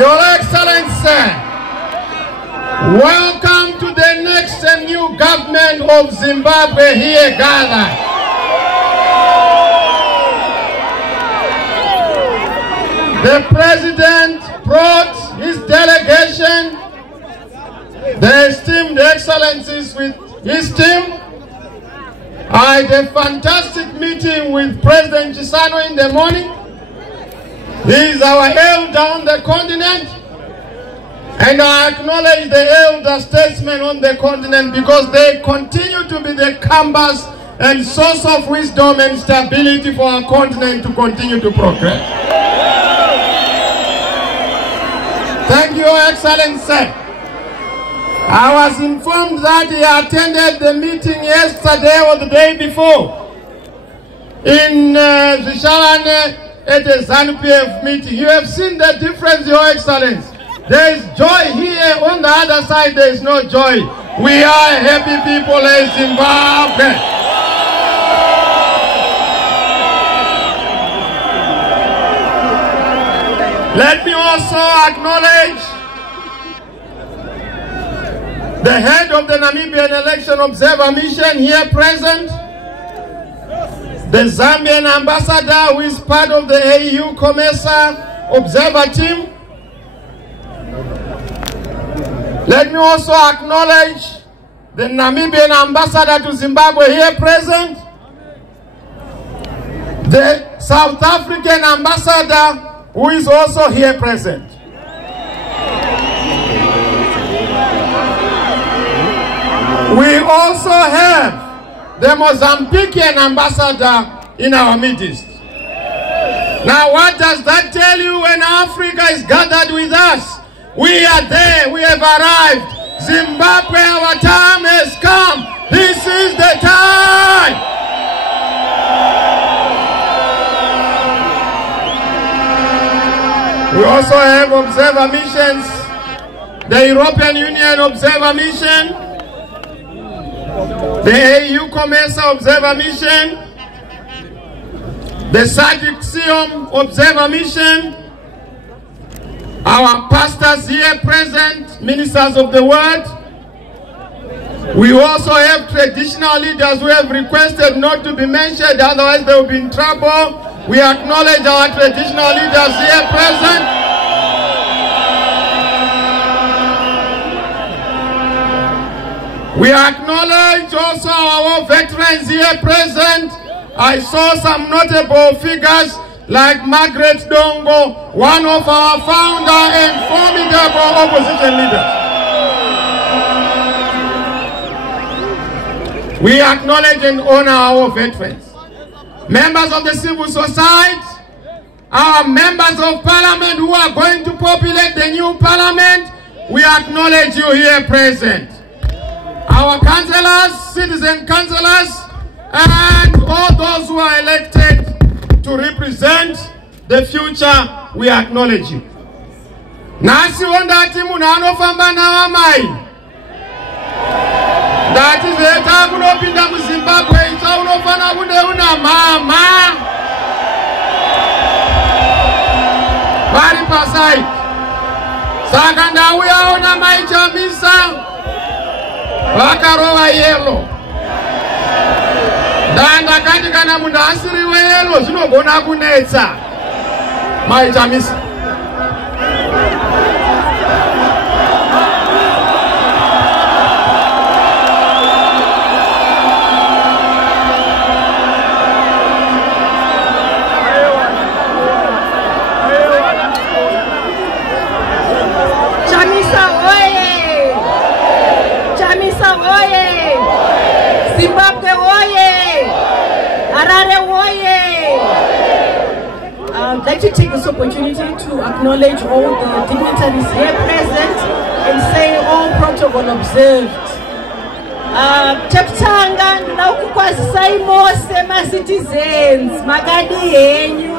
Your Excellency, welcome to the next and new government of Zimbabwe here gathered. The President brought his delegation, the esteemed Excellencies with his team. I had a fantastic meeting with President Chisano in the morning. He is our elder on the continent, and I acknowledge the elder statesmen on the continent because they continue to be the canvas and source of wisdom and stability for our continent to continue to progress. Thank you, Excellency. I was informed that he attended the meeting yesterday or the day before in Zisharane at the ZANU-PF meeting. You have seen the difference, Your Excellency. There is joy here. On the other side, there is no joy. We are happy people in Zimbabwe. Let me also acknowledge the head of the Namibian Election Observer Mission here present, the Zambian ambassador who is part of the AU Chamisa Observer team. Let me also acknowledge the Namibian ambassador to Zimbabwe here present, the South African ambassador who is also here present. We also have the Mozambican ambassador in our midst. Now, what does that tell you? When Africa is gathered with us, we are there, we have arrived. Zimbabwe, our time has come. This is the time. We also have observer missions, the European Union Observer Mission, the AU Chamisa Observer Mission, the SADC Observer Mission, our pastors here present, ministers of the word. We also have traditional leaders who have requested not to be mentioned, otherwise they will be in trouble. We acknowledge our traditional leaders here present. We acknowledge also our veterans here present. I saw some notable figures like Margaret Dongo, one of our founder and formidable opposition leaders. We acknowledge and honor our veterans. Members of the civil society, our members of parliament who are going to populate the new parliament, we acknowledge you here present. Our councillors, citizen councillors, and all those who are elected to represent the future, we acknowledge you. Nasi ondati munano famba na wamai. That is the time unopinda mu Zimbabwe, isa unofana kunde una mama. Bari pasai. Saka ndawu yaona mai Chamisa. Vakarova yelo. Danda kati kana mundu asiriwe yelo zvinogona kunetsa. Mai Chamisa. Zimbabwe oye! Harare oye! I'd like to take this opportunity to acknowledge all the dignitaries here present and say all protocol observed. Chaptanga na ukukwazisa imose ma citizens magadi henyu.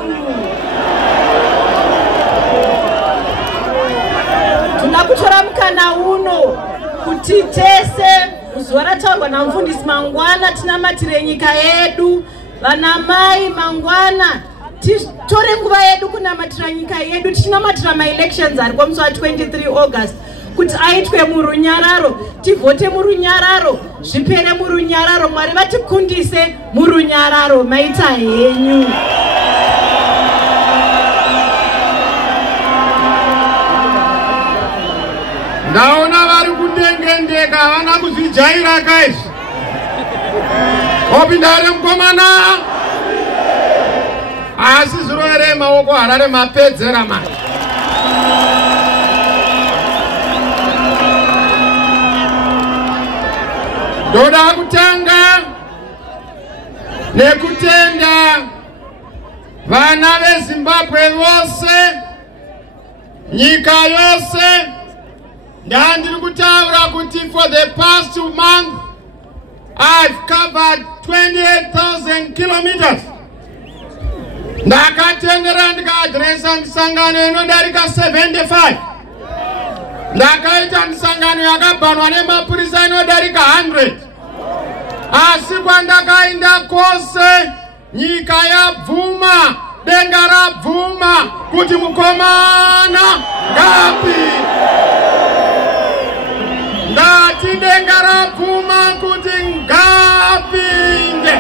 Tunakuchora mkana uno kuti tese zuva rataurwa namufundisi Mangwana tinamatire nyika yedu. Vanamai Mangwana titore nguva yedu kunamatira nyika yedu. Tichinamatira ma-elections ari komusi wa23 August kuti aitwe murunyararo, tivhote murunyararo, zvipere murunyararo. Mwari vatikundise murunyararo. Maita henyu. Ndaona vari kundengendeka havana kuzvijaira kaizvi. Opindare mukomana. Asi zvirore maoko Harare mapedzera mari. Ndoda kutanga nekutenda vana veZimbabwe vose, nyika yose. Ndandiri kutaura kuti for the past 2 months I've covered 28,000 kilometers. Ndakatendera ndikaadresa misangano inodarika 75. Ndakaita misangano yakabhanwa nemapurisa inodarika 100. Asi kwandakaenda kwose nyika yabvuma, denga rabvuma kuti mukomana ngapi. Ngati denga rabvuma kuti ngapinde.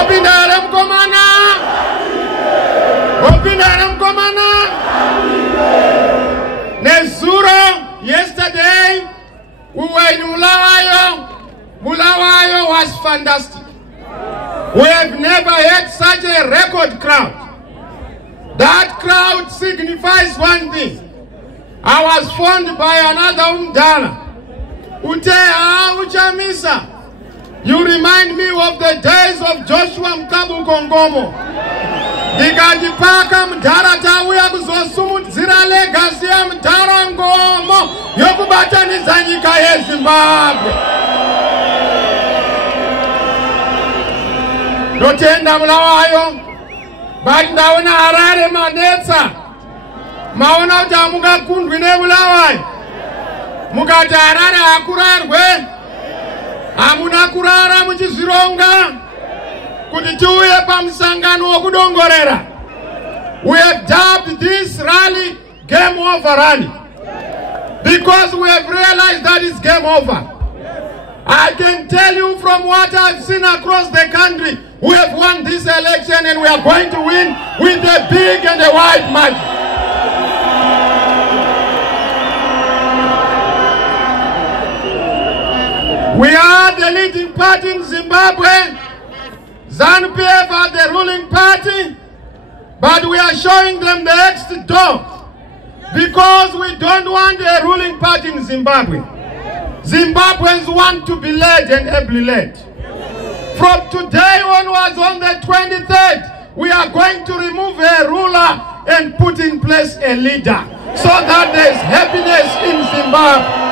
Opindare mukomana. Opindare mukomana. Nezuro, yesterday we were in Mulawayo. Mulawayo was fantastic. We have never had such a record crowd. That crowd signifies one thing. I was phoned by another Umdala. Chamisa, you remind me of the days of Joshua Mkabu Kongomo. Ndikatipaka mudhara tauya kuzosumudzira legacy ya mudhara ngomo yokubatanidza nyika yeZimbabwe. Ndotenda Mulawayo, but ndaona Harare manetsa. Maona kuti hamungakundwi neBulawayo. Mukati Harare hakurarwe. Hamuna kurara muchizvironga kuti tiuye pamusangano wokudongorera. We have dubbed this rally Game Over Rally because we have realized that it's game over. I can tell you from what I've seen across the country, we have won this election and we are going to win with a big and a wide margin. We are the leading party in Zimbabwe. ZANU-PF are the ruling party, but we are showing them the exit door because we don't want a ruling party in Zimbabwe. Zimbabweans want to be led and ably led. From today onwards, on the 23rd, we are going to remove a ruler and put in place a leader so that there is happiness in Zimbabwe.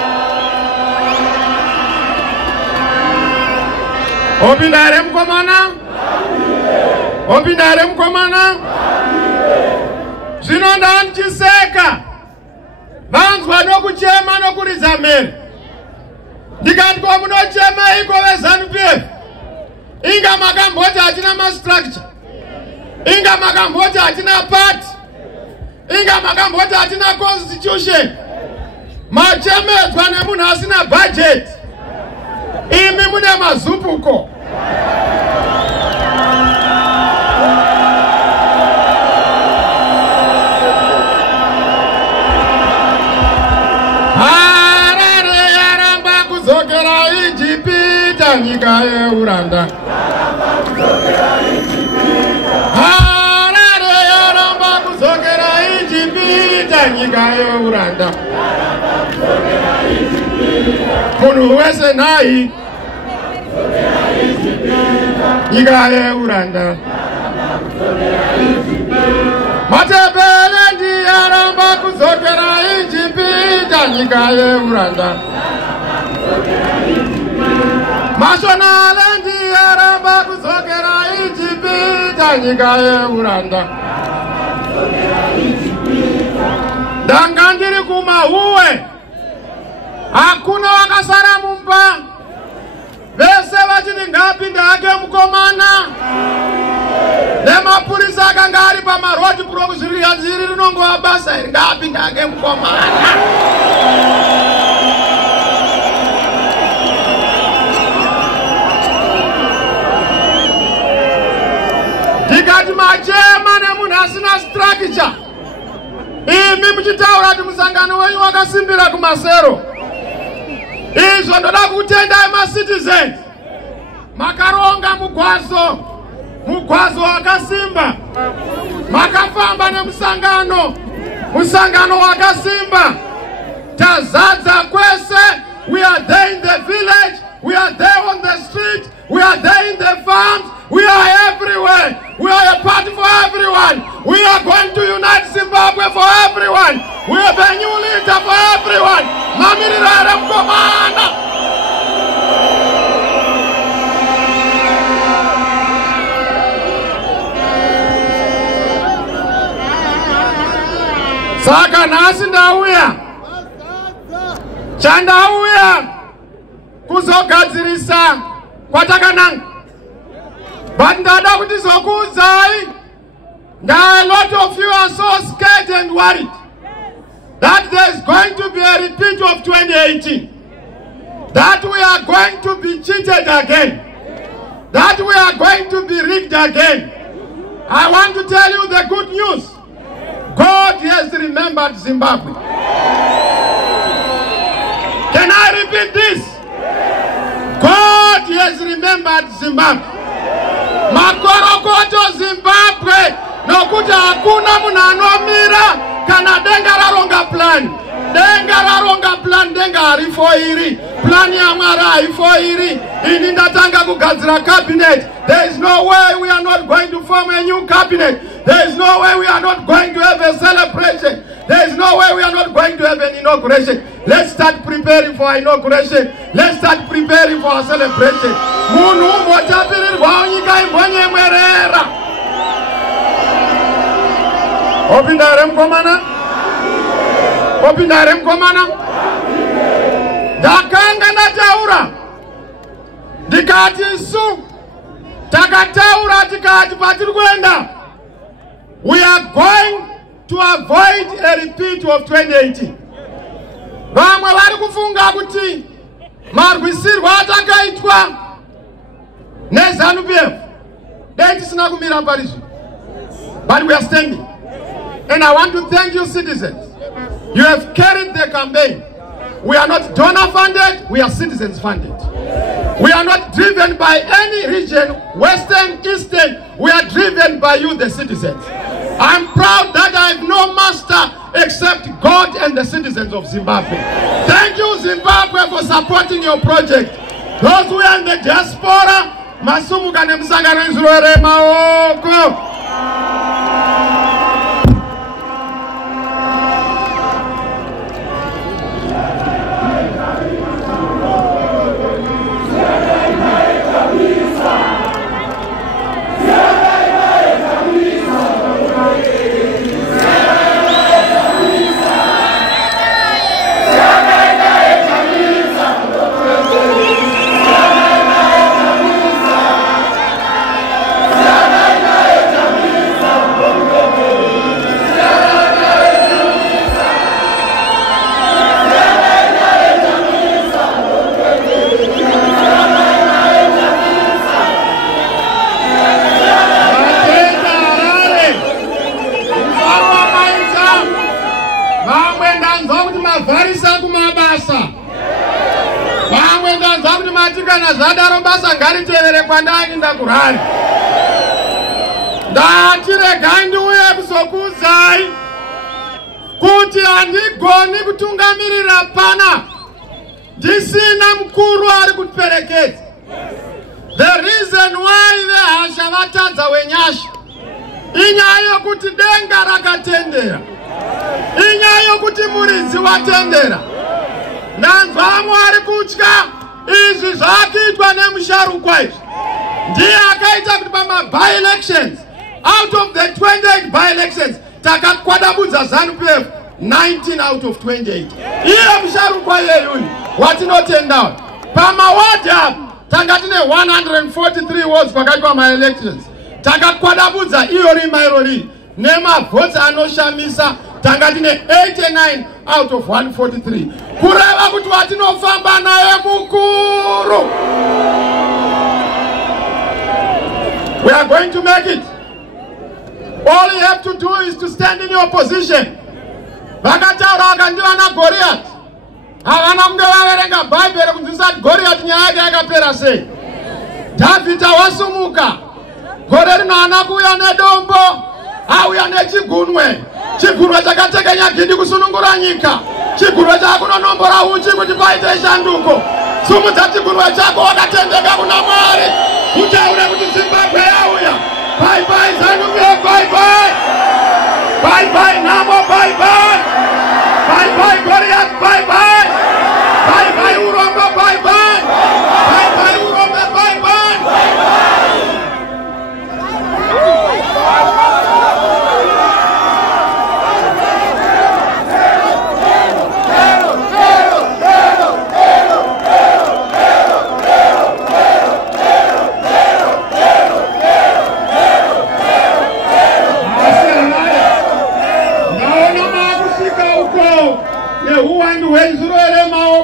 Opindare mukomana. Opindare mukomana. Zvino ndanichiseka. Vanzwa nokuchema nokuridza mhere. Ndikati kwa munochema iko veZANU-PF. Inga makamboti hatina ma-structure. Inga makamboti hatina party. Inga makamboti hatina constitution. Machemedzwa nemunhu asina budget. Imi mune mazupuko. Harare yaramba kuzokera Ijipita nyika yeuranda. Harare yaramba kuzokera Ijipita nyika yeuranda. Munhu wese nai nyika yeuranda. Matebele ndiyaramba kuzokera Ijipita nyika yeuranda. Mashonale ndiyaramba kuzokera Ijipita nyika yeuranda. Ndanga ndiri kumahuwe. Hakuna wakasara mumba. vese vachiti ngapinde hake mukomana nemapurisa akanga ari pamarodi block zviri rinongova basa iri ngapinde hake mukomana. Ndikati machema nemunhu asina structure imi muchitaura kuti musangano wenyu wakasimbira kumasero. Izvo ndoda kutendai macitizens, makaronga mugwazo wakasimba, makafamba nemusangano wakasimba, tazadza kwese. We are there in the village, we are there on the street, we are there in the farms, we are everywhere. We are a party for everyone. We are going to unite Zimbabwe for everyone. We are the new leader for everyone. Mamirira Mkomana. Saka nasi ndauya. Chandauya kuzogadzirisa kwatakananga. But ndada kuti zokuudzai, a lot of you are so scared and worried that there is going to be a repeat of 2018, that we are going to be cheated again, that we are going to be rigged again. I want to tell you the good news. God has remembered Zimbabwe. Can I repeat this? God has remembered Zimbabwe. Makorokoto Zimbabwe, nokuti hakuna munhu anomira kana denga raronga plan. Denga raronga plan, denga harifo iri. Plan ya Mwari harifo iri. Ini ndatanga kugadzira cabinet. There is no way we are not going to form a new cabinet. There is no way we are not going to have a celebration. There is no way we are not going to have an inauguration. Let's start preparing for our inauguration. Let's start preparing for our celebration. Munhu umbotapirirwa nyika imbonye mwerera. Opindare mkomana? Opindare mkomana? Ndakanga ndataura. Ndikati isu takataura tikati patiri kuenda. We are going to avoid a repeat of 2018. Vamwe vari kufunga kuti marwisirwa atakaitwa neZANU-PF dai tisina kumira parizvo. But we are standing. And I want to thank you citizens. You have carried the campaign. We are not donor funded, we are citizens funded. We are not driven by any region, Western, Eastern. We are driven by you, the citizens. I'm proud that I have no master except God and the citizens of Zimbabwe. Thank you, Zimbabwe, for supporting your project. Those who are in the diaspora, masumuka nemsangano nzurere maoko. Zvadaro basa ngaritevere kwandani ndakurari. Ndatirega ndiuye kuzokuudzai kuti handigoni kutungamirira pana ndisina mukuru ari kutiperekedza. The reason why vehasha vatadza wenyasha inyaya yokuti denga rakatendera, inyaya yokuti muridzi watendera. Ndanzwa vamwe vari kutya izvi zvakuitwa nemusharukwa izvi. Ndiye akaita kuti pama-by-elections, out of the 28 by-elections, takakwadabudza ZANU-PF 19 out of 28. Iye musharukwa yeyuni watinotendawo. Pama-ward up, tanga tine 143 wards pakaitwa ma-elections. Takakwadabudza iyori mairori nemavhotsi anoshamisa tanga tine 89 out of 143. Kureva kuti watinofamba naye mukuru. We are going to make it. All you have to do is to stand in your position. Vakataura vakandiwa naGoliath. Havana kunge vaverenga Bhaibheri kunzwisisa Goliath nyaya yake yakapera sei. Dhavhidha wasumuka. Gore rino haana kuuya nedombo, auya nechigunwe. Chigunwe chakatekenya gindi kusunungura nyika. Chigunwe chakunonombora uchi kuti paite shanduko. Sumudza chigunwe chako wakatendeka kuna Mwari. Utaure kuti Zimbabwe yauya. Bye bye ZANU-PF, bye bye. Bye bye Namo, bye bye. Bye bye Goliath, bye bye. Bye bye Urombo, bye bye. Bye bye Urombo, bye bye.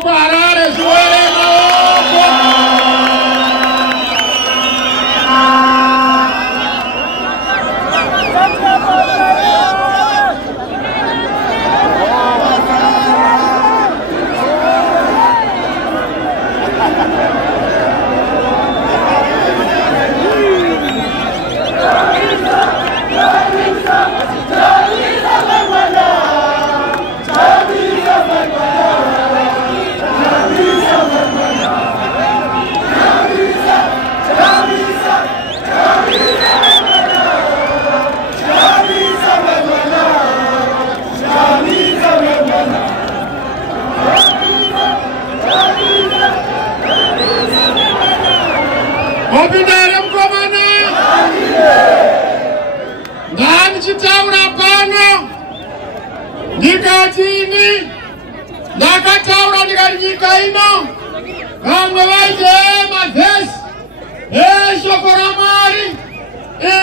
Harare, Obidere mkomana. Ndani chitaura pano. Ndikatini. Ndakataura ndikati nyika ino. Vamwe vaite mavhesi. Shoko raMwari.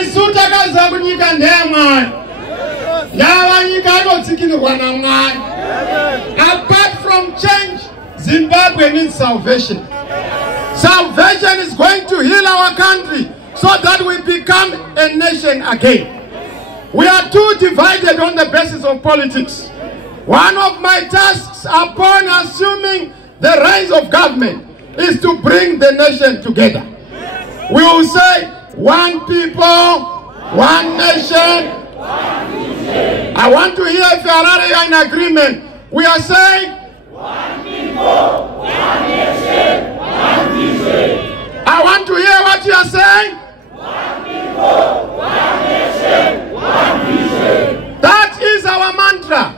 Isu takaziva kunyika ndeyamwari. Yava nyika inotsikirwa naMwari. Apart from change, Zimbabwe needs salvation. Salvation is going to heal our country so that we become a nation again. We are too divided on the basis of politics. One of my tasks upon assuming the reins of government is to bring the nation together. We will say, one people, one nation. I want to hear if Harare are in agreement. We are saying, one people, one nation, one vision. I want to hear what you are saying. One people, one nation, one vision. That is our mantra.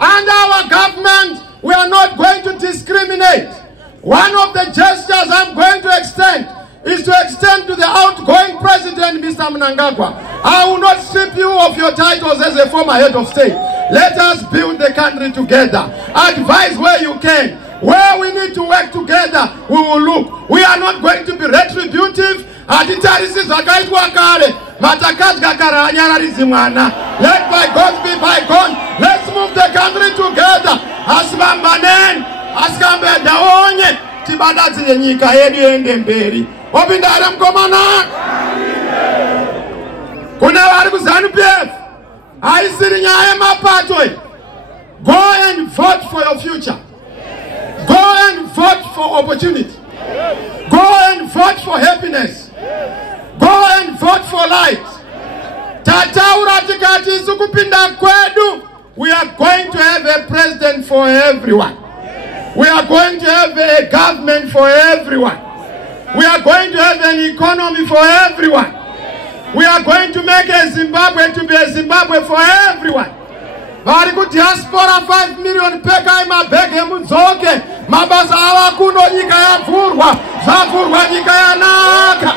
Under our government, we are not going to discriminate. One of the gestures I'm going to extend is to extend to the outgoing president, Mr. Mnangagwa. I will not strip you of your titles as a former head of state. Let us build the country together. Advise where you can. Where we need to work together, we will look. We are not going to be retributive. Let bygones be bygones. Let's move the country together. Asibambanen, asikambe daonye, tibadazi yenyika yedu ende mberi. Obindara mkomana. Kuna wari ku ZANU-PF. Aisiri nyaye mapatwe. Go and vote for your future. Go and vote for opportunity. Go and vote for happiness. Go and vote for light. Tataura tikati sukupinda kwedu. We are going to have a president for everyone. We are going to have a government for everyone. We are going to have an economy for everyone. We are going to make a Zimbabwe to be a Zimbabwe for everyone. Variku diaspora 5 million peka imabhege mudzoke. Mabasa avakuno nyika yavhurwa. Zvavhurwa nyika yanaka.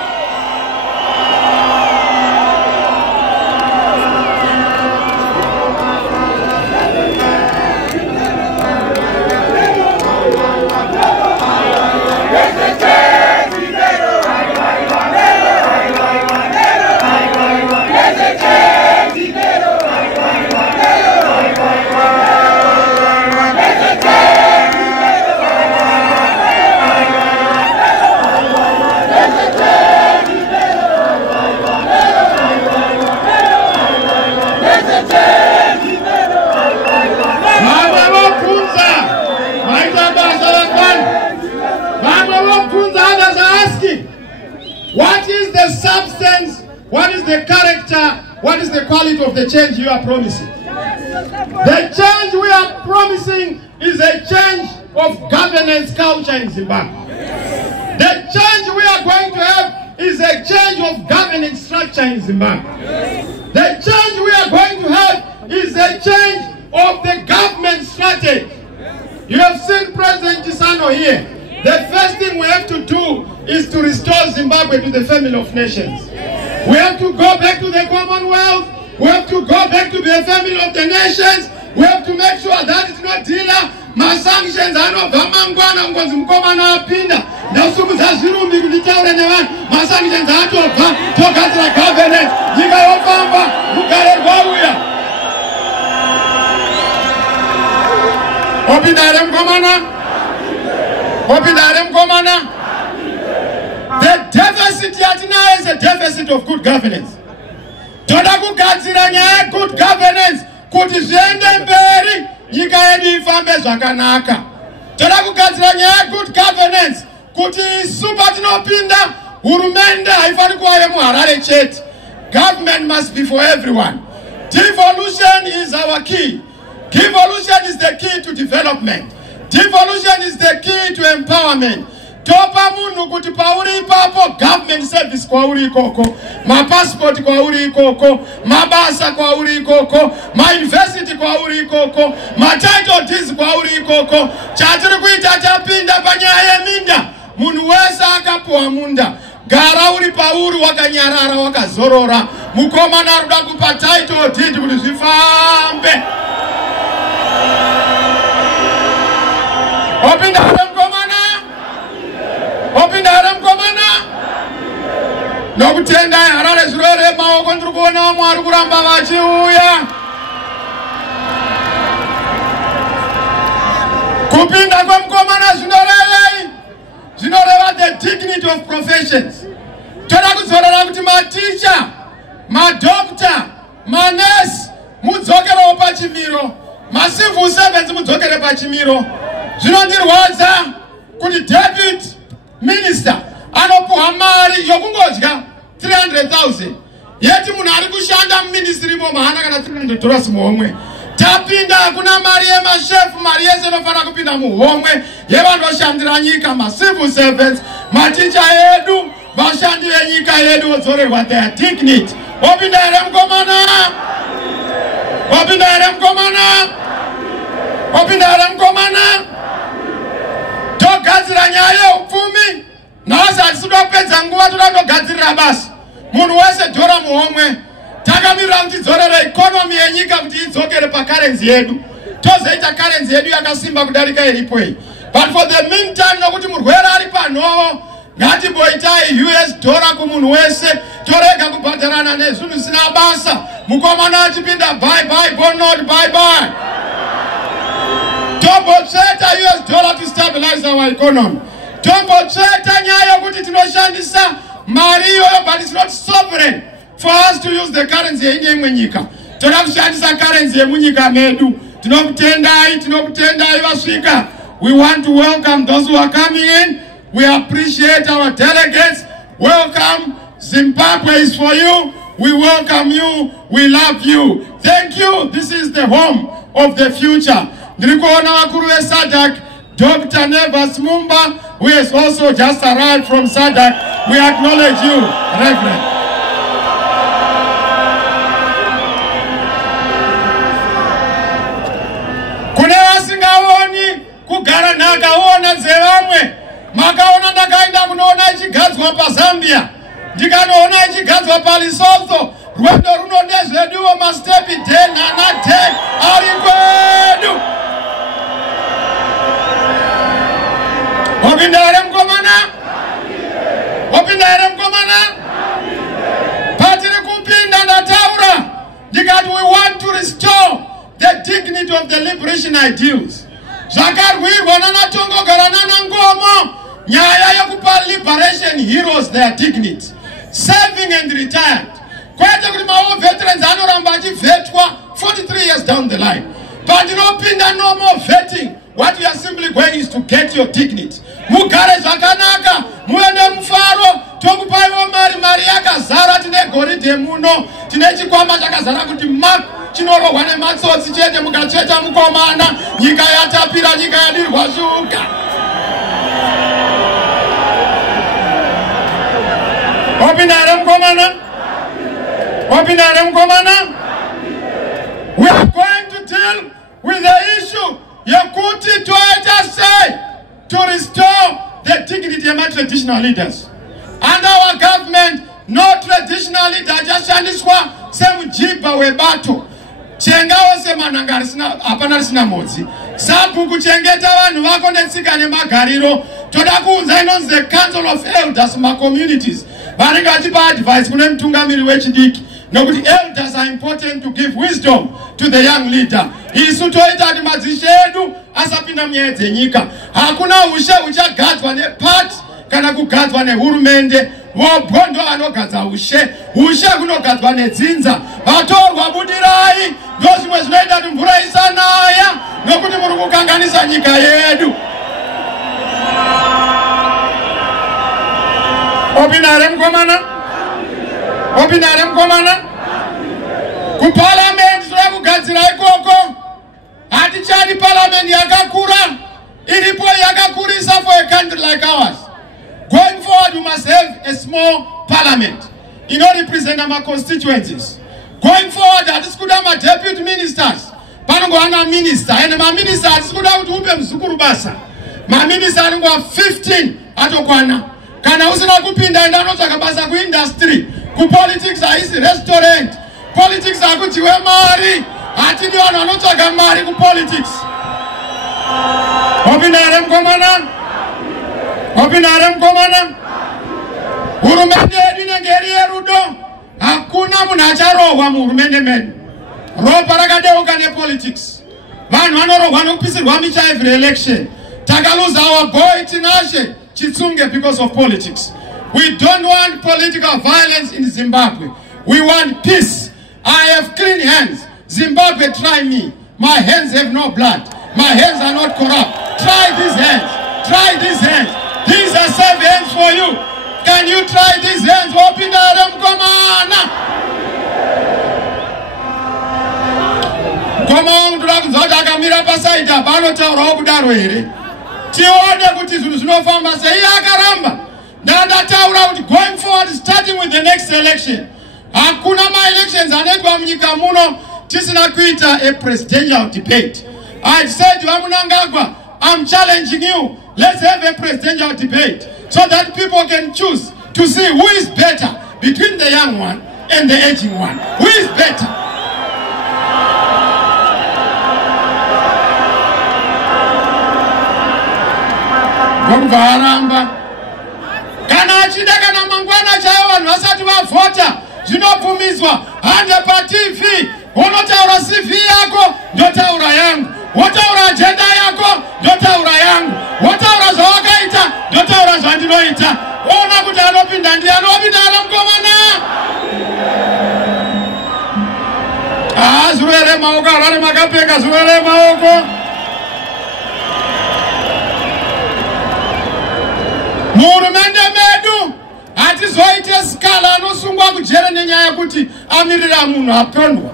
quality of the change you are promising. The change we are promising is a change of governance culture in Zimbabwe. The change we are going to have is a change of governance structure in Zimbabwe. The change we are going to have is a change of the government strategy. You have seen President Chisano here. The first thing we have to do is to restore Zimbabwe to the family of nations. We have to go back to the Commonwealth. We have to go back to the family of the nations. We have to make sure that it's not dealer. My sanctions are not Vamangwana Ngozumkomana Pinda. Now, Sumuzazuru, my sanctions are to Tokatra governance. Yiga Obama, Mukare Wawuya. Opinarem Komana. Opinarem Komana. The deficit yatina is a deficit of good governance. Toda kugadzira nyaya good governance kuti zviende mberi nyika yedu ifambe zvakanaka. Toda kugadzira nyaya good governance kuti isu patinopinda hurumende haifani kuva yemuHarare chete. Government must be for everyone. Devolution is our key. Devolution is the key to development. Devolution is the key to empowerment. Topa munhu kuti pauri ipapo government service kwauri ikoko, mapassport kwauri ikoko, mabasa kwauri ikoko, mauniversity kwauri ikoko, matitle deeds kwauri ikoko. Chatiri kuita chapinda panyaya yeminda, munhu wese akapuwa munda. Gara uri pauri wakanyarara wakazorora. Mukomana aruda kupa title deed kuti zvifambe. Opinda Komana. Opinda Komana. Nokutenda Harare zurore maoko ndiri kuona Mwari kuramba vachiuya. Kupinda kwemkomana zvinoreva the dignity of professions. Toda kuzorora kuti maticha, madokta, manesi mudzokerewo pachimiro, macivil servants mudzokere pachimiro. Zvinondirwadza kuti deputy minister anopuwa mari yokungodya 300,000 yeti munhu ari kushanda muministry mo mahana kana $300 muhomwe. Tapinda kuna mari yemashefu, mari yese inofana kupinda muhomwe yevanoshandira nyika, macivil servants, maticha edu, vashandi venyika yedu vodzorerwa their dignity. Opinda here Mukomana? Opinda here Mukomana? Opinda here Mukomana? Togadzira nyaya yeupfumi nhasi hatisingopedza nguva toda kutogadzirira basi. Munhu wese dhora muhomwe. Takamirira kuti tidzorere economy yenyika kuti idzokere pacurrency yedu. Tozoita currency yedu yakasimba kudarika iripo iyi. But for the meantime, nokuti murwere ari panhovo, ngatimboitai US dollar kumunhu wese, torega kubhadharana nezvinhu zvisina basa. Mukomana achipinda bye bonod bye. Tombotsveta US dollar to stabilize our economy. Tombotsveta nyaya yokuti tinoshandisa mari iyoyo, but it's not sovereign for us to use the currency yeine imwe nyika. Toda kushandisa currency yemunyika medu. Tinokutendai vasvika. We want to welcome those who are coming in. We appreciate our delegates. Welcome. Zimbabwe is for you. We welcome you. We love you. Thank you. This is the home of the future. Ndrikuona wakuru weSADC, Dr. Nevas Mumba, who has also just arrived from SADC. We acknowledge you, Reverend. Kune vasingaoni kugara nhakaona dzevamwe. Makaona ndakaenda kunoona ichigadzwa paZambia, ndikanoona ichigadzwa paLesotho. Rwendo runode zveduwo mastepi 10 na 10 ari kwedu. Opinda here Mukomana? Opinda here Mukomana? Patiri kupinda ndataura ndikati we want to restore the dignity of the liberation ideals. Zvakarwirwa nanaTongogara naNangomo, nyaya yekupa liberation heroes their dignity, serving and retired. Kwete kuti mawo veterans anoramba achivetwa 43 years down the line. But inopinda no more vetting. What we are simply going is to get your dignity. Mugare zvakanaka, muende mufaro, tokupaiwo mari yakazara, tine goridhe muno, tine chikwama chakazara kuti mark chinorohwa nematsotsi chete mukacheta mukomana nyika yatapira nyika yadirwa shuka. Opinare mukomana? Opinare mukomana? We are going to deal with the issue yekuti toita say to restore the dignity of my traditional leaders. Under our government, no traditional leader jashandiswa semujiba webato. Chengawo se Mnangagwa apana risina modzi. Sabu kuchengeta vanhu vako netsika nemagariro. Toda kuunza inonzi the Council of Elders ma communities. Vanenge vachipa advice kune mutungamiri wechidiki. Nokuti elders are important to give wisdom to the young leader. Isu toita kuti madzishe edu asapinda munyaya dzenyika. Hakuna ushe uchagadzwa nepati kana kugadzwa nehurumende. Vobhondo anogadza ushe. Ushe kunogadzwa nedzinza. Vatorwa budirai. Ndozvimwe zvinoita kuti mvura isanaya nokuti muri kukanganisa nyika yedu. Opinare mukomana? Opinare mukomana? Kuparliament zvekugadzira ikoko. Hatichadi parliament yakakura. Iripo yakakurisa for a country like ours. Going forward, we must have a small parliament. Represent our constituencies. Going forward, that is good our deputy ministers. Panongwana minister, and my minister is good out Ubem Sukurubasa. My minister are 15 atokwana. Kana usina kupinda and anotaka ku industry. Ku politics are is restaurant. Politics are good to mari. Atini anotaka mari ku politics. Opinare mukomana? Opinare mukomana? Hurumende dinengeri erudo. Hakuna munhu acharohwa muhurumende medu. Ropa rakadeuka nepolitics. Vanhu vanorohwa nokupisirwa micha every election. Takaluza our boy Tinashe Chitsunge because of politics. We don't want political violence in Zimbabwe. We want peace. I have clean hands. Zimbabwe, try me. My hands have no blood. My hands are not corrupt. Try these hands. Try these hands. These are safe hands for you. Can you try these hands? Opinare mukomana. Koma ndura kuzota akamira pasaita panotaurawo kudaro here. Tione kuti zvinhu zvinofamba sei akaramba. Ndataura kuti going forward starting with the next election. Hakuna ma-elections anoitwa munyika muno tisina kuita a presidential debate. I said to Mnangagwa, I'm challenging you. Let's have a presidential debate so that people can choose to see who is better between the young one and the aging one. Who is better? Varamba. Kana achida kana mangwana chaiwo vanhu vasati vavhota zvinobvumidzwa hande paTV. Unotaura CV yako ndotaura yangu. Wotaura agenda yako ndotaura yangu. Wotaura zvawakaita ndotaura zvandinoita. Ona kuti anopinda ndiani opinda mukomana. Zvirwere maoko Harare makapfeka zvirwere maoko. Muhurumende medu hatizoite skala anosungwa kujere nenyaya kuti amirira munhu apondwa.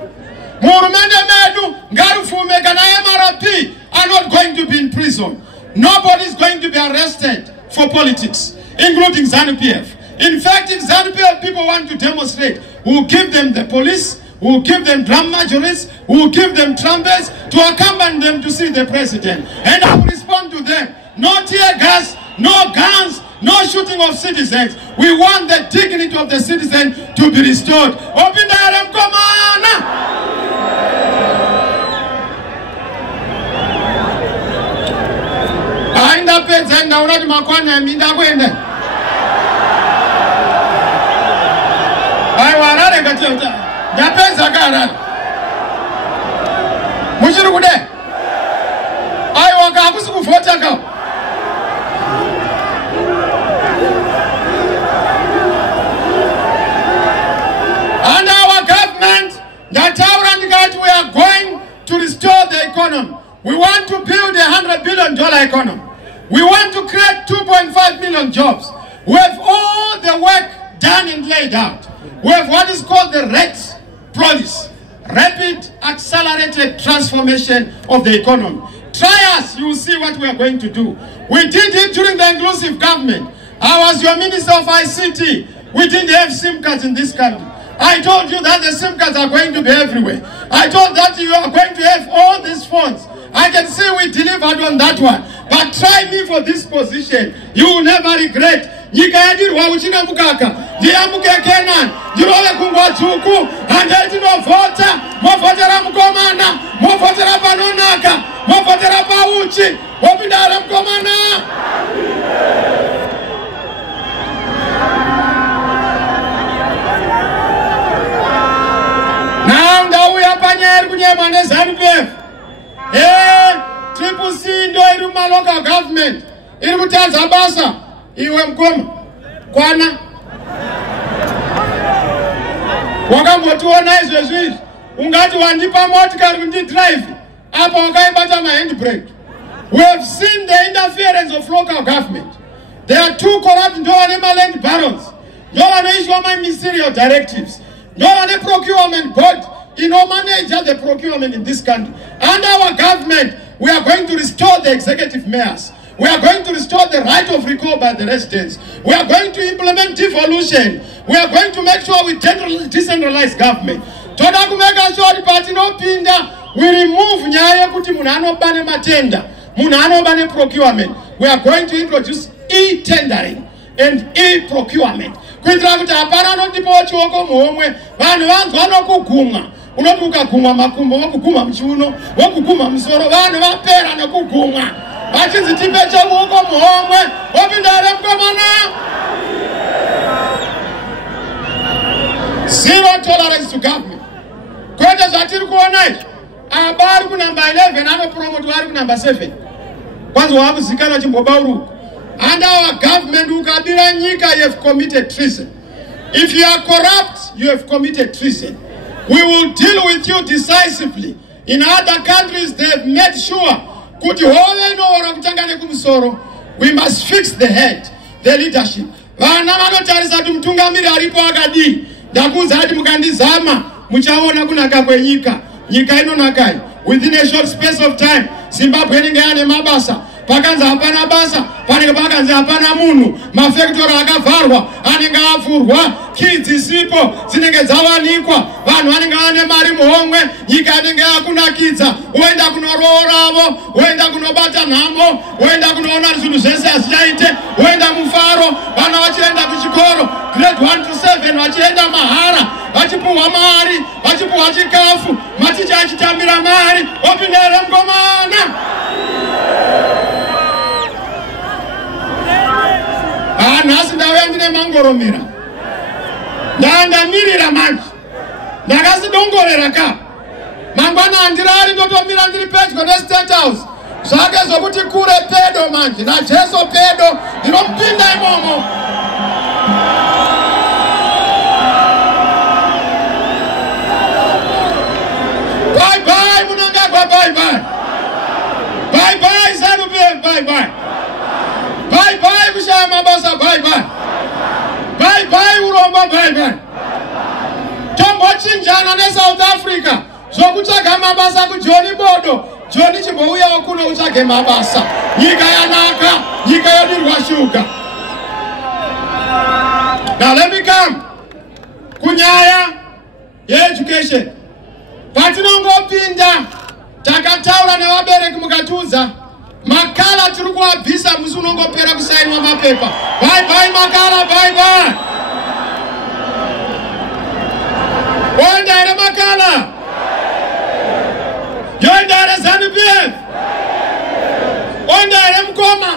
Muhurumende medu ngarifume kana MRP are not going to be in prison. Nobody is going to be arrested for politics, including ZANU-PF. In fact, if ZANU-PF people want to demonstrate, we will give them the police, we will give them drum majorities, we will give them trumpets to accompany them to see the president. And I will respond to them. No tear gas, no guns, no shooting of citizens. We want the dignity of the citizen to be restored. Opinare mukomana. Ainda pedza ndaona kuti makwana minda kwenda. Ai Harare ngatiota. Ndapedza Harare. Muchiri kude. Ai waka akusi kuvhota ka. Under our government, we are going to restore the economy. We want to build $100 billion economy. We want to create 2.5 million jobs. We have all the work done and laid out. We have what is called the REX explore this rapid, accelerated transformation of the economy. Try us, you will see what we are going to do. We did it during the inclusive government. I was your Minister of ICT. We didn't have SIM cards in this country. I told you that the SIM cards are going to be everywhere. I told that you are going to have all these phones. I can see we delivered on that one. But try me for this position. You will never regret. Nyikayadirwa uchina mukaka. Ndiyamuke Kenan. Ndilole kungwa juku. Handeti no vota. Mofotera mkomana. Mofotera panonaka. Mofotera pauchi. Mopindara mkomana. Now ndauya panyeri kunyema nezanupef. Triple C ndo iruma local government. Iri kutaza basa. Iwe mkoma. Kwana. Wakambotuona izwe izwi. Ungati wandipa motikari kundi drive. Apa wakaibata ma handbrake. We have seen the interference of local government. There are two corrupt land barons. No one issue my ministerial directives. No one procurement board. You know, manage the procurement in this country. Under our government, we are going to restore the executive mayors. We are going to restore the right of recall by the residents. We are going to implement devolution. We are going to make sure we decentralize government. Toda kumeka sure the party no pinda. We remove nyaya kuti munano bane matenda. Munano bane procurement. We are going to introduce e-tendering and e-procurement. Kuitira kuti apana no tipo chioko muomwe. Vanhu vanzwa no kuguma. Unotuka guma makumbo, wakuguma mchuno, wakuguma msoro. Vanhu vapera no kuguma. Achinzi tipecha muoko muomwe. Wapindare mkomana. Zero tolerance to government. Kwete zatiri kuonai. Abari ku number 11 ano promote wari ku number 7. Kwanza wabuzikana chimbobauru. Under our government ukabira nyika, you have committed treason. If you are corrupt, you have committed treason. We will deal with you decisively. In other countries, they have made sure we must fix the head, the leadership. Within a short space of time, Zimbabwe mabasa. Pakanza hapana basa, pakanza hapana munu, mafektora akavarwa, anenga afurwa, kids sipo, zinenge zawanikwa, vanhu vanenge vane mari muhomwe, nyika inenge yakunakidza, uenda kunororavo, uenda kunobata nhamo, uenda kunoona zvinhu zvese azvichaite, uenda mufaro, vana vachienda kuchikoro, grade 1 to 7 vachienda mahara, vachipuhwa mari, vachipuhwa chikafu, maticha achitambira mari, opindere mkomana. Nasi ndauya ndine mangoromera. Ndandamirira manje. Ndakasidongorera ka. Mangwana andirari ndotomira ndiri pedyo neState House. Zvake zvokuti kure pedo manje. NaJesu pedo. Ndinompinda imomo. Bye bye Mnangagwa, bye bye. Bye bye ZANU-PF, bye bye. Bye bye kushaya mabasa, bye bye. Bye bye uromba, bye bye. Tombo chinjana ne South Africa. Zokutsvaga mabasa ku Johnny Bodo. Johnny chimbouya wakuno utsvage mabasa. Nyika yanaka, nyika yodirwa shuga. Now let me come. Kunyaya education. Patinongopinda takataura nevabereki mukatuza. Makala tiri kuabvisa musi unongopera kusainwa mapepa. Bye bye Makala, bye bye. Oenda here Makala. Yoenda here ZANU-PF. Oenda here Mkoma.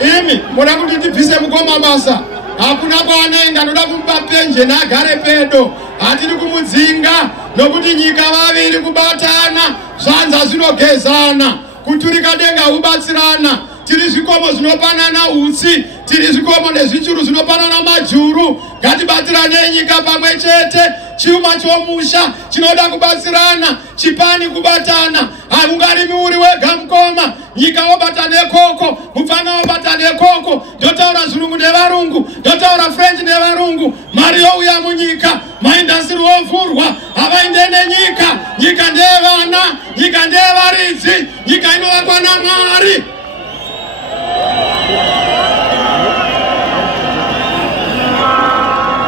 Imi, muda kuti ndibvise Mkoma basa. Hakuna kwaanoenda, ndoda kumupa penje nagare pedo. Hatiri kumudzinga nokuti nyika vaviri kubatana, zvanza zvinogezana, kuturika denga ubatsirana. Tiri zvikomo zvinopanana utsi, tiri zvikomo nezvichuru zvinopanana majuru. Ngatibatsirane nyika pamwe chete. Chuma chomusha chinoda kubatsirana, chipani kubatana. Hakungari muri wega mukoma, nyika wabatane koko, mufana wabatane koko, ndotaura zurungu nevarungu, ndotaura French nevarungu, mari youya munyika, maindasiri ovhurwa, havainde nenyika, nyika ndeyevana, nyika ndeyevaridzi, nyika inovakwa naMwari.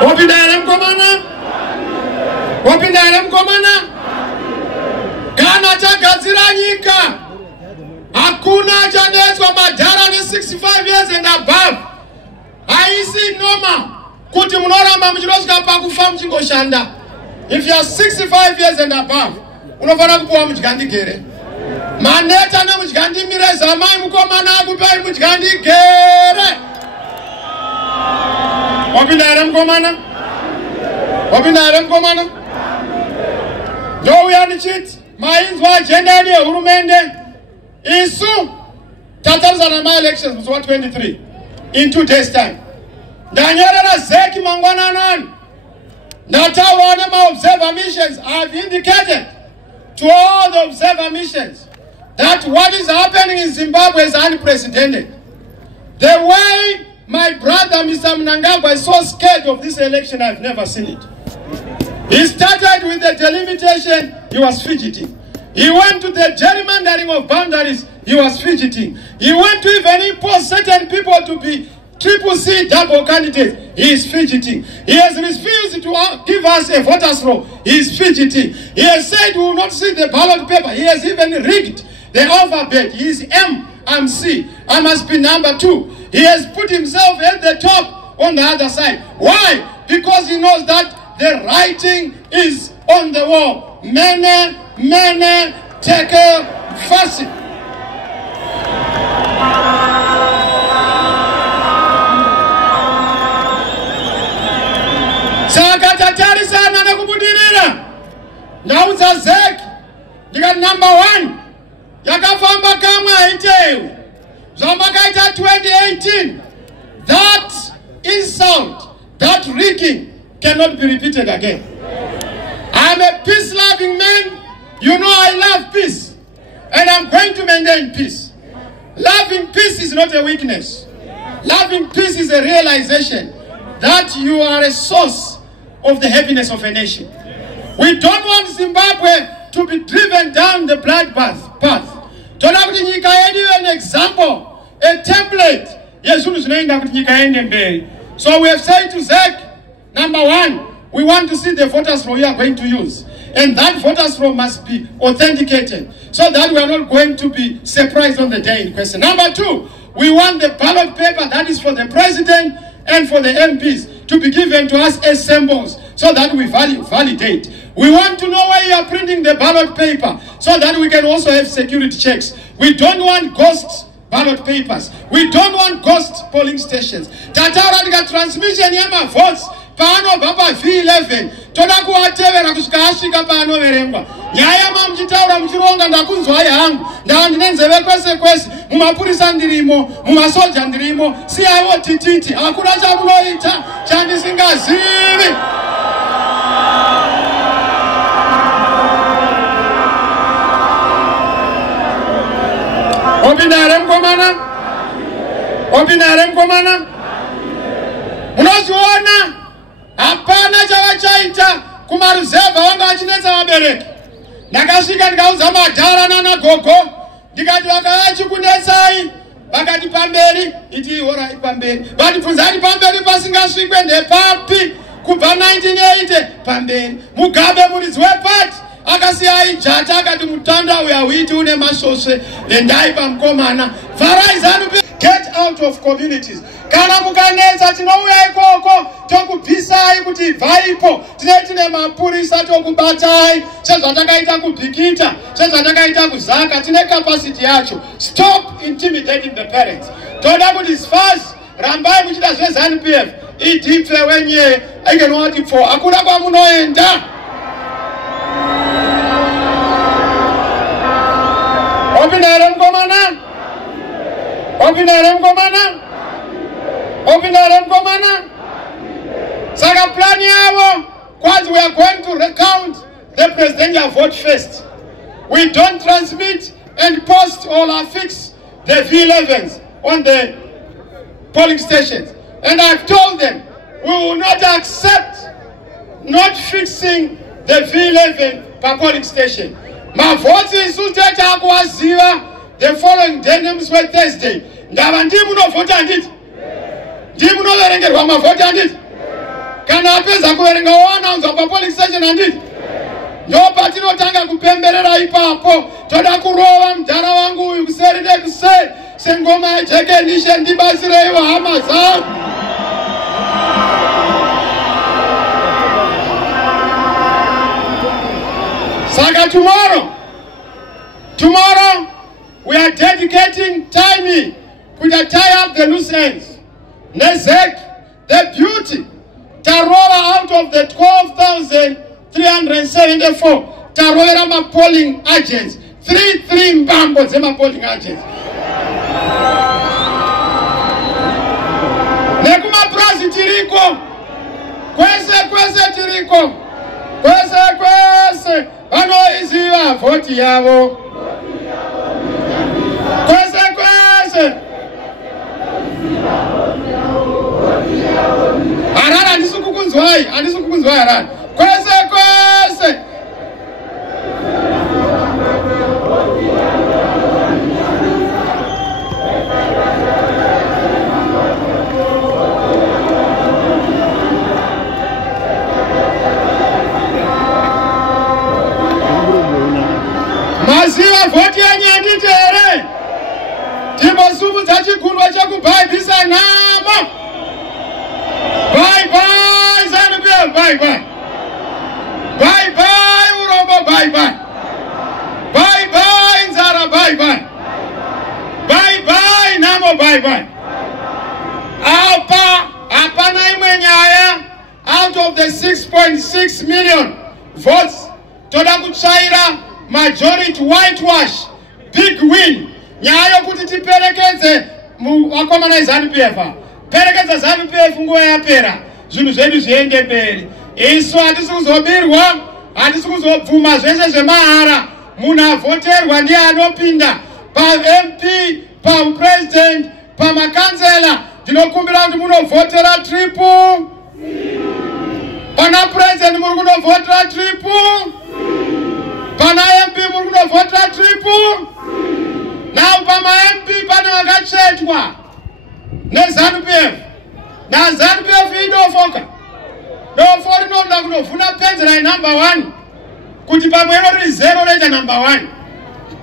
Wapinda here mukomana? Wapinda here mukomana? Kana tagadzira nyika, hakuna chanetswa madhara ne 65 years and above. Haisi noma kuti munoramba muchinosvika pakufa muchingoshanda. If you are 65 years and above, unofana kupuwa mudyandigere. Maneta nemudyandimire zamai mukomana akupai mudyandigere. Wapinda here mukomana? Wapinda here mukomana? Ndouya ndichiti mainzwa agenda yedu yehurumende isu tatarisana ma-elections musi wa-23 in 2 days time. Ndanyorera zeki mangwananani, ndataura nema-observer missions. I have indicated to all the observer missions that what is happening in Zimbabwe is unprecedented. The way my brother Mr. Mnangagwa is so scared of this election, I've never seen it. He started with the delimitation, he was fidgeting. He went to the gerrymandering of boundaries, he was fidgeting. He went to even impose certain people to be triple C double candidates, he is fidgeting. He has refused to give us a voters roll, he is fidgeting. He has said we will not see the ballot paper, he has even rigged the alphabet. He is M, I'm C, I must be number 2. He has put himself at the top on the other side. Why? Because he knows that the writing is on the wall. Mene, mene, tekel, fasi. Saka tatari sana na kubudirira. Nauza zeki. Dika number 1. Yakafamba kama itewe. Zambakaita 2018. That insult, that rigging cannot be repeated again. I'm a peace-loving man. You know I love peace. And I'm going to maintain peace. Loving peace is not a weakness. Loving peace is a realization that you are a source of the happiness of a nation. We don't want Zimbabwe to be driven down the bloodbath path. An example, a template. So we have said to Zek, number 1, we want to see the voters roll you are going to use. And that voters roll must be authenticated so that we are not going to be surprised on the day in question. Number 2, we want the ballot paper that is for the president and for the MPs to be given to us as symbols so that we validate. We want to know where you are printing the ballot paper so that we can also have security checks. We don't want ghost ballot papers. We don't want ghost polling stations. Tataura transmission yema votes pano baba V11. Toda kuwatevera kusvika asvika paanoverengwa. Nyaya mamchitaura muchironga ndakunzwa yangu. Ndandinenzeve kwese kwese. Mumapurisa ndirimo, mumasoja ndirimo. Siyaiwo tititi. Hakuna chamunoita chandisingazivi. Wapinda here mukomana? Wapinda here mukomana? Munoziona? Hapana chavachaita kumaruzevha vanga vachinetsa vabereki. Ndakasvika ndikauza madhara nana gogo. Ndikati vakauya chikunetsai. Vakati pamberi. Iti horai pamberi. Vatibvunzati pamberi pasingasvikwe ndepapi. Kubva 1980 pamberi. Mugabe muridzi wepati. Akasiya ijata akati mutanda uyu hauiti une masvosve. Endai pamukomana. Vharai ZANU-PF. Get out of communities. Kana mukanetsa tinouya ikoko tokubvisai kuti bvaipo. Tine mapurisa tokubatai. Sezvatakaita kubhikita, sezvatakaita kuzaka, tine capacity yacho. Stop intimidating the parents. Toda kuti sfas rambai muchita zveZANU-PF. Idipfe wenye aikenowati pfo. Hakuna kwamunoenda. Wapinda here mukomana? Wapinda here mukomana? Wapinda here mukomana? Saka plan yavo, kwanzi we are going to recount the presidential vote first. we don't transmit and post or affix the V11s on the polling stations. And I've told them we will not accept not fixing the V11 per polling station. My vote is the following day, names were Thursday. Ndava ndimu no vote and it. Ndimu no verengerwa ma vote and it. Kana apeza kuverenga wanaunza pa polling station and it. Ndo patinotanga kupemberera ipapo. Toda kurova mdara wangu uyu kuseri nekuseri. Sengoma yacheke nishe ndibasire iwa hama zangu. Saka tomorrow we are dedicating time to tie up the loose ends. Nezek, the beauty, Tarola out of the 12,374 Tarola polling agents. 3 mbambo zema polling agents. Nekuma prazi tiriko. Kwese tiriko. Kwese. Ano iziwa voti yavo. Kwese. Harare andisukukunzwai Harare. Kwese. Maziwa voti yanyandite here. Timbo subu zachikunwa chakubhaibhisa nama. Bye Zanubia, bye Urombo, bye Nzara, bye Namo, bye. Apa na imwenyaya out of the 6.6 million votes toda kuchaira majority whitewash big win nyayo kuti tiperekeze wakomana ZANU-PF perekeza ZANU-PF nguwa yapera zvinhu zvedu zviende mberi. Isu hatisi kuzobirwa, hatisi kuzobvuma zvese zvemahara. Munhu avhoterwa ndiye anopinda pa MP, pa president, pa makansela. Ndinokumbira kuti munovhotera triple. Pana president muri kunovhotera triple. Pana MP muri kunovhotera triple. Now pama MP pane vakachetwa neZANU-PF. Na ZANU-PF idofoka. Dofori nonda kunovhuna penzera number 1. Kuti pamweno ri 0 leta number 1.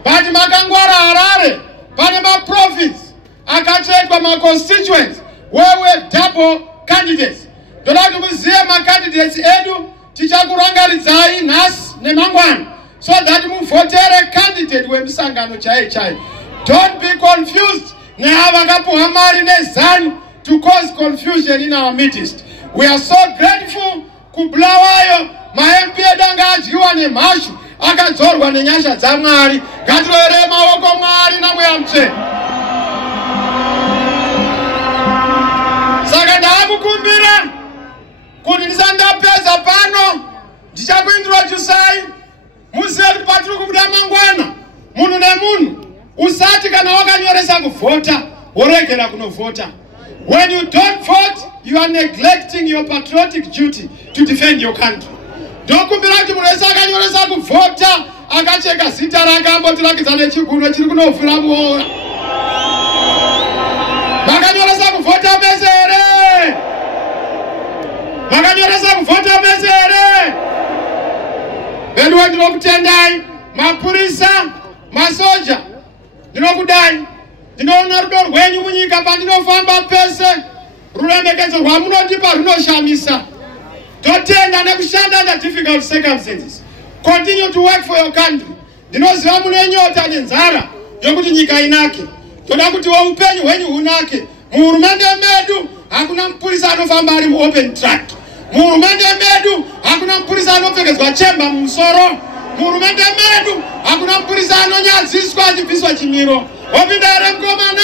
But makangwara Harare pane ma profits akachetwa ma constituents wewe double candidates. Ndoda muziye ma candidates edu tichakurangaridzai nhasi nemangwana so that muvotere candidate wemisangano chai. Don't be confused nehavakapuwa mari neZANU to cause confusion in our midst. We are so grateful kubulawayo ma-MP edanga adyiwa nemhashu akadzorwa nenyasha dzaMwari. Ngatiroere maoko Mwari namweya mutsvene. Saka ndakukumbira kuti ndisandapedza pano ndichakuintroducai muzive kuti patiri kubuda mangwana munhu nemunhu usati kana wakanyoresa kuvhota woregera kunovhota. When you don't vote, you are neglecting your patriotic duty to defend your country. Dokumbira kuti munhu wese akanyoresa kuvhota akacheka zita rake ambotirakidza nechiguno chiri kunovhura muora. Makanyoresa kuvhota mese here? Makanyoresa kuvhota mese here? Vendiwe ndinokutendai mapurisa, masoja. Ndinokudai. Ndinoona rudo rwenyu munyika pandinofamba pese. Ruremekedzo rwamunondipa runoshamisa. Totenda nekushanda under difficult circumstances. Continue to work for your country. Ndinoziva mune nyota nenzara yokuti nyika inake. Toda kuti upenyu hwenyu hunake. Muhurumende medu hakuna mupurisa anofamba ari open track. Muhurumende medu hakuna mupurisa anopfekedzwa chemba mumusoro. Muhurumende medu hakuna mupurisa anonyadziswa achibviswa chimiro. Opinda here mukomana.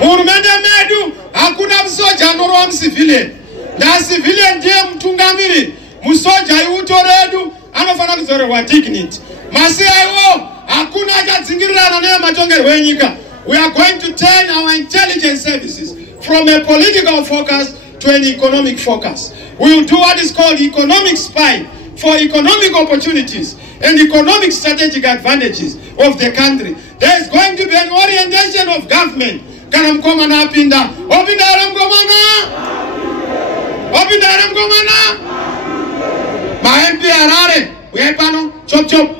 Muhurumende medu hakuna musoja anorowa musivilian. Na civilian ndiye mutungamiri. musoja iutoredu anofana kuzorerwa dignity. Masi aiwo hakuna achadzingirana nematongerwo enyika. We are going to turn our intelligence services from a political focus to an economic focus. We will do what is called economic spy for economic opportunities and economic strategic advantages of the country. There is going to be an orientation of government. Kana mkomana apinda. Opinda ara mkomana? Opinda ara mkomana? Ma-MP Harare, uyepano, chop chop.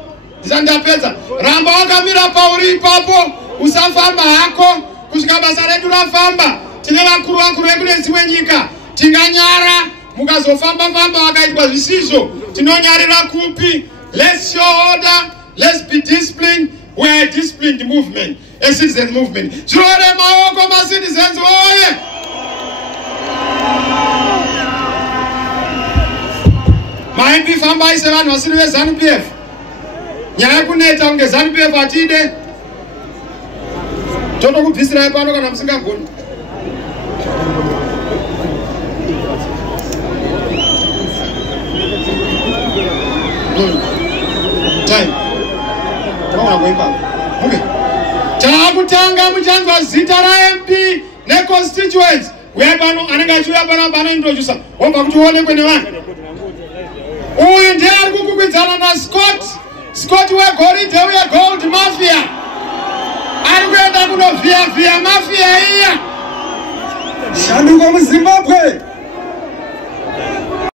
Zanda pesa. Ramba wakamira pauri papo. Usafamba hako. Kusika basa redu rafamba. Tinela kuru ekune ziwe nyika. Tinganyara. Mukazofamba famba wakaitwa zvisizo. Tinonyarira kupi. Let's show order. Let's be disciplined. We are a disciplined movement. A citizen movement. Zvirore maoko ma citizens oye. Ma-MP famba ise vanhu vasiri veZANU-PF. Nyaya kuneta kunge ZANU-PF atide. Toto kubvisirai pano kana musingagoni. Time. Okay. Takutanga muchanzwa zita ra-MP ne-constituents. Uyapano anenge achiuya pano introducer. Wobva kuti uonekwe nevanhu. Uyu ndiye ari kukwikwidzana naScott wegoridhe uye gold mafia. Ari kuenda kunovhiya mafia iya. Shanduko muZimbabwe.